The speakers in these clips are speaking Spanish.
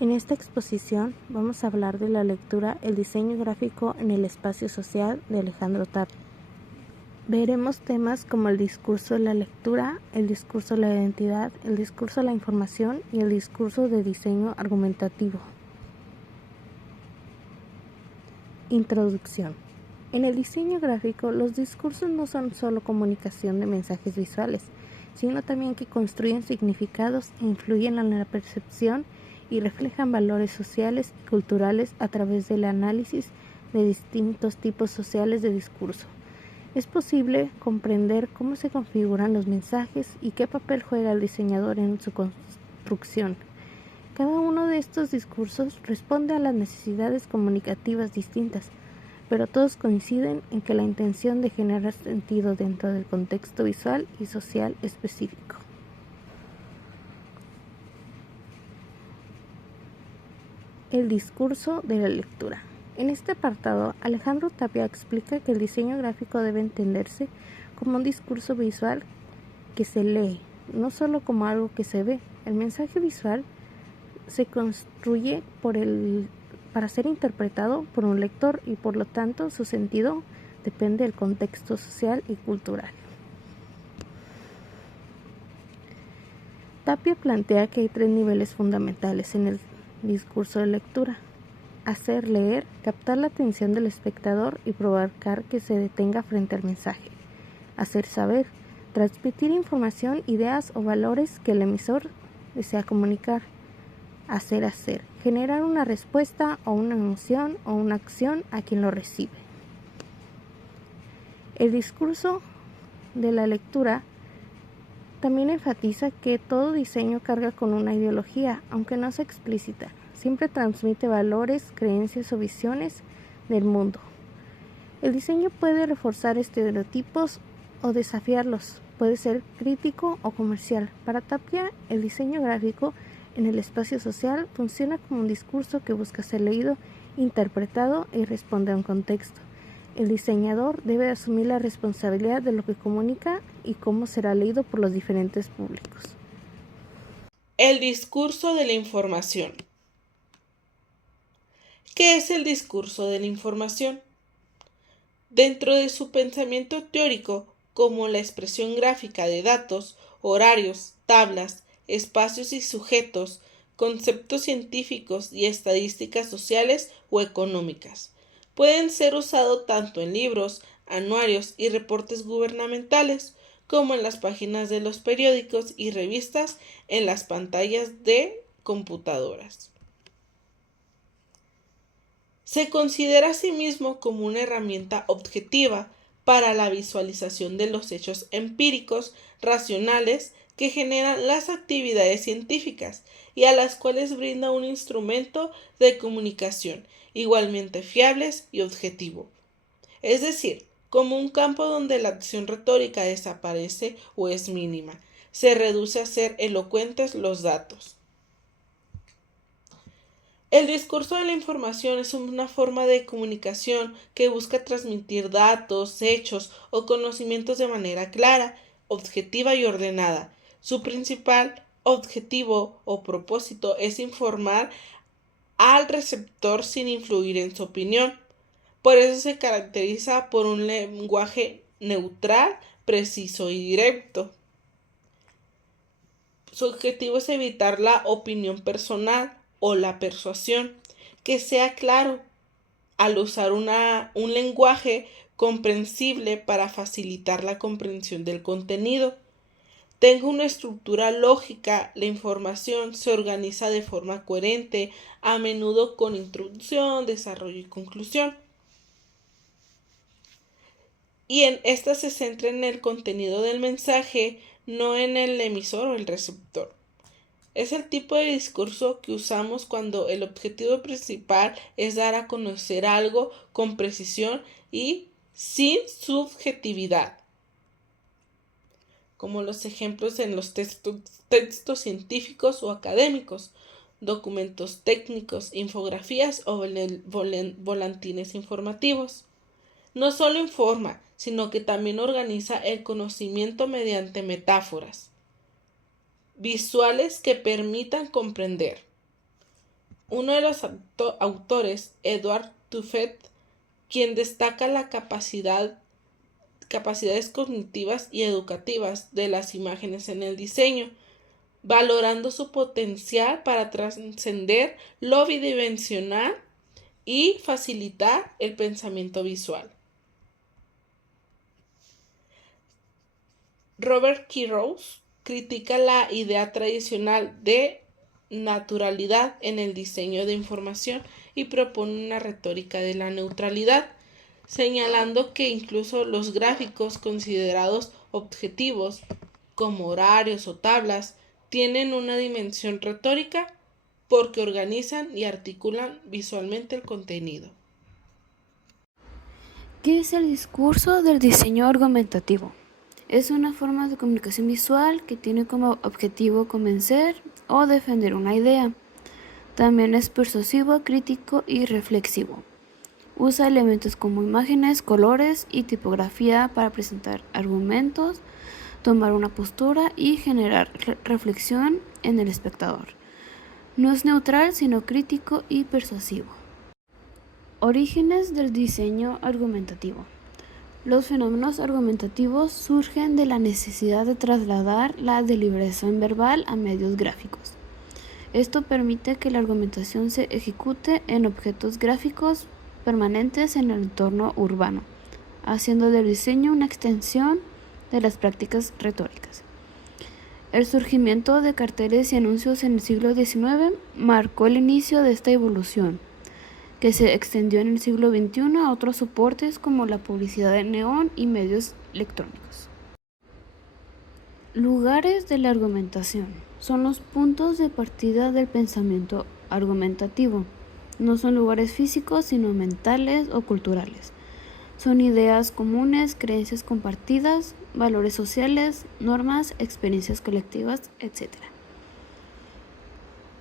En esta exposición vamos a hablar de la lectura El diseño gráfico en el espacio social de Alejandro Tapia. Veremos temas como el discurso de la lectura, el discurso de la identidad, el discurso de la información y el discurso de diseño argumentativo. Introducción. En el diseño gráfico, los discursos no son solo comunicación de mensajes visuales, sino también que construyen significados e influyen en la percepción y reflejan valores sociales y culturales a través del análisis de distintos tipos sociales de discurso. Es posible comprender cómo se configuran los mensajes y qué papel juega el diseñador en su construcción. Cada uno de estos discursos responde a las necesidades comunicativas distintas, pero todos coinciden en que la intención de generar sentido dentro del contexto visual y social específico. El discurso de la lectura. En este apartado, Alejandro Tapia explica que el diseño gráfico debe entenderse como un discurso visual que se lee, no solo como algo que se ve. El mensaje visual se construye para ser interpretado por un lector y por lo tanto su sentido depende del contexto social y cultural. Tapia plantea que hay 3 niveles fundamentales en el discurso de lectura: hacer leer, captar la atención del espectador y provocar que se detenga frente al mensaje; hacer saber, transmitir información, ideas o valores que el emisor desea comunicar; hacer, generar una respuesta o una emoción o una acción a quien lo recibe. El discurso de la lectura también enfatiza que todo diseño carga con una ideología, aunque no sea explícita. Siempre transmite valores, creencias o visiones del mundo. El diseño puede reforzar estereotipos o desafiarlos, puede ser crítico o comercial. Para Tapia, el diseño gráfico en el espacio social funciona como un discurso que busca ser leído, interpretado y responde a un contexto. El diseñador debe asumir la responsabilidad de lo que comunica y cómo será leído por los diferentes públicos. El discurso de la información. ¿Qué es el discurso de la información? Dentro de su pensamiento teórico, como la expresión gráfica de datos, horarios, tablas, espacios y sujetos, conceptos científicos y estadísticas sociales o económicas, pueden ser usados tanto en libros, anuarios y reportes gubernamentales, como en las páginas de los periódicos y revistas, en las pantallas de computadoras. Se considera asimismo como una herramienta objetiva para la visualización de los hechos empíricos racionales que generan las actividades científicas y a las cuales brinda un instrumento de comunicación igualmente fiables y objetivo. Es decir, como un campo donde la acción retórica desaparece o es mínima, se reduce a ser elocuentes los datos. El discurso de la información es una forma de comunicación que busca transmitir datos, hechos o conocimientos de manera clara, objetiva y ordenada. Su principal objetivo o propósito es informar al receptor sin influir en su opinión. Por eso se caracteriza por un lenguaje neutral, preciso y directo. Su objetivo es evitar la opinión personal o la persuasión, que sea claro al usar un lenguaje comprensible para facilitar la comprensión del contenido. Tenga una estructura lógica, la información se organiza de forma coherente, a menudo con introducción, desarrollo y conclusión. Y en esta se centra en el contenido del mensaje, no en el emisor o el receptor. Es el tipo de discurso que usamos cuando el objetivo principal es dar a conocer algo con precisión y sin subjetividad, como los ejemplos en los textos científicos o académicos, documentos técnicos, infografías o volantines informativos. No solo informa, sino que también organiza el conocimiento mediante metáforas visuales que permitan comprender. Uno de los autores, Edward Tufte, quien destaca la capacidades cognitivas y educativas de las imágenes en el diseño, valorando su potencial para trascender lo bidimensional y facilitar el pensamiento visual. Robert Kirous critica la idea tradicional de naturalidad en el diseño de información y propone una retórica de la neutralidad, señalando que incluso los gráficos considerados objetivos, como horarios o tablas, tienen una dimensión retórica porque organizan y articulan visualmente el contenido. ¿Qué es el discurso del diseño argumentativo? Es una forma de comunicación visual que tiene como objetivo convencer o defender una idea. También es persuasivo, crítico y reflexivo. Usa elementos como imágenes, colores y tipografía para presentar argumentos, tomar una postura y generar reflexión en el espectador. No es neutral, sino crítico y persuasivo. Orígenes del diseño argumentativo. Los fenómenos argumentativos surgen de la necesidad de trasladar la deliberación verbal a medios gráficos. Esto permite que la argumentación se ejecute en objetos gráficos permanentes en el entorno urbano, haciendo del diseño una extensión de las prácticas retóricas. El surgimiento de carteles y anuncios en el siglo XIX marcó el inicio de esta evolución, que se extendió en el siglo XXI a otros soportes como la publicidad de neón y medios electrónicos. Lugares de la argumentación son los puntos de partida del pensamiento argumentativo. No son lugares físicos, sino mentales o culturales. Son ideas comunes, creencias compartidas, valores sociales, normas, experiencias colectivas, etc.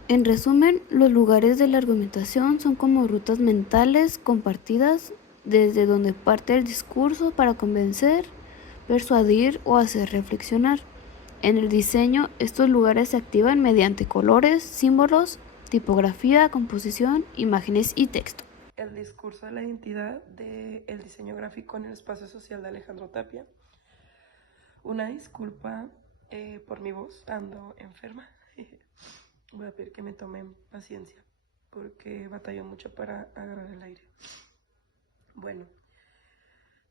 En resumen, los lugares de la argumentación son como rutas mentales compartidas desde donde parte el discurso para convencer, persuadir o hacer reflexionar. En el diseño, estos lugares se activan mediante colores, símbolos, tipografía, composición, imágenes y texto. El discurso de la identidad del diseño gráfico en el espacio social de Alejandro Tapia. Una disculpa por mi voz, ando enferma. Voy a pedir que me tomen paciencia porque batallo mucho para agarrar el aire. Bueno,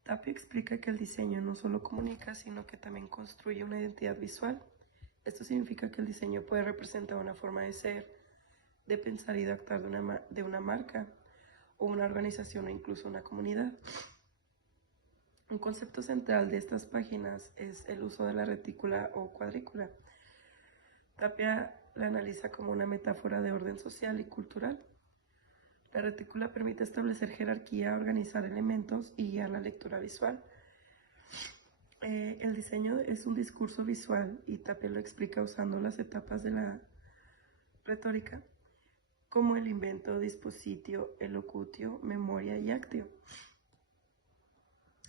Tapia explica que el diseño no solo comunica, sino que también construye una identidad visual. Esto significa que el diseño puede representar una forma de ser, de pensar y de actuar de una marca o una organización o incluso una comunidad. Un concepto central de estas páginas es el uso de la retícula o cuadrícula. Tapia la analiza como una metáfora de orden social y cultural. La retícula permite establecer jerarquía, organizar elementos y guiar la lectura visual. El diseño es un discurso visual y Tapia lo explica usando las etapas de la retórica, como el invento, dispositio, elocutio, memoria y actio.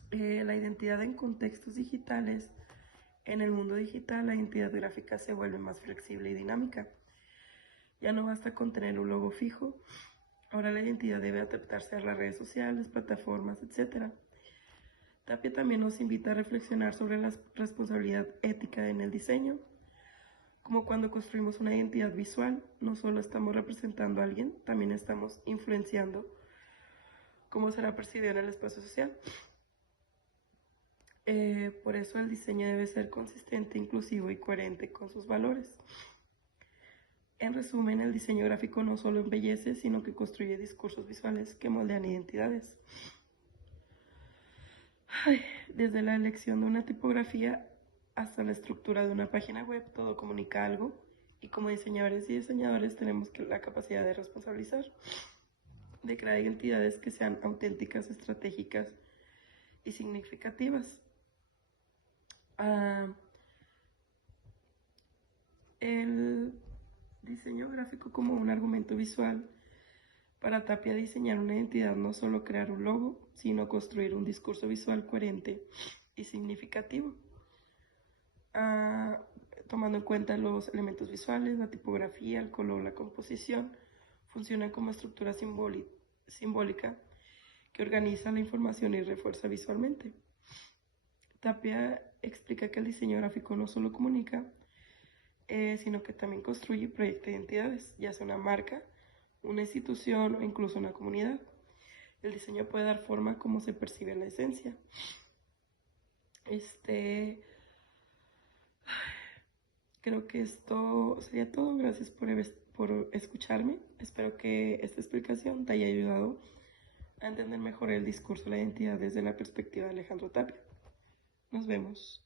La identidad en contextos digitales. En el mundo digital, la identidad gráfica se vuelve más flexible y dinámica. Ya no basta con tener un logo fijo. Ahora la identidad debe adaptarse a las redes sociales, plataformas, etc. Tapia también nos invita a reflexionar sobre la responsabilidad ética en el diseño. Como cuando construimos una identidad visual, no solo estamos representando a alguien, también estamos influenciando cómo será percibido en el espacio social. Por eso el diseño debe ser consistente, inclusivo y coherente con sus valores. En resumen, el diseño gráfico no solo embellece, sino que construye discursos visuales que moldean identidades. Desde la elección de una tipografía hasta la estructura de una página web, todo comunica algo, y como diseñadores y diseñadores tenemos la capacidad de responsabilizar, de crear identidades que sean auténticas, estratégicas y significativas. El diseño gráfico como un argumento visual. Para Tapia, diseñar una identidad no solo crear un logo, sino construir un discurso visual coherente y significativo, tomando en cuenta los elementos visuales, la tipografía, el color, la composición, Funciona como estructura simbólica que organiza la información y refuerza visualmente. Tapia explica que el diseño gráfico no solo comunica, sino que también construye y proyecta identidades, ya sea una marca, una institución o incluso una comunidad. El diseño puede dar forma a cómo se percibe la esencia. Creo que esto sería todo. Gracias por escucharme. Espero que esta explicación te haya ayudado a entender mejor el discurso de la identidad desde la perspectiva de Alejandro Tapia. Nos vemos.